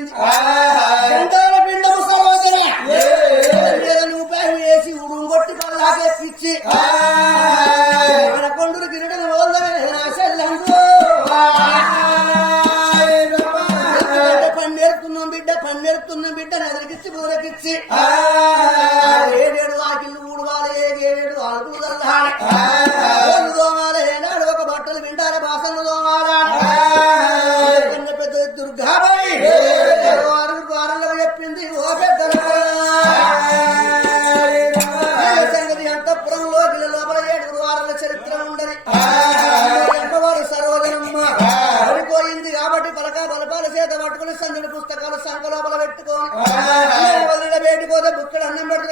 వచ్చింది గంటల పిండము సరోజన ఉపాయం వేసి ఉడుగు కొట్టి పల్లాకెక్కిచ్చి మన కొండలు గిరిడలు పన్నెడుతున్నాం బిడ్డ నదిలికిచ్చి బూరకిచ్చి ఏడేడు వాకిళ్ళు ఊడువాలి ఏడేడు ఆడుతూ దోమాలి ఏనాడు ఒక బట్టలు వింటారు బాసలు దోమాలా పెద్ద దుర్గాబాయి వారంలో చెప్పింది ఓ పెద్ద సంగతి అంతఃపురంలో లోపల 7 వారాల చరిత్ర ఉండదు అమ్మవారు సరోజనమ్మ పడిపోయింది కాబట్టి బలపాల చేత పట్టుకుని సంజుని పుస్తకాలు సంఖ లోపల పెట్టుకొని వదిలిన బయటిపోతే బుక్కలు అన్నం పెడుతుంది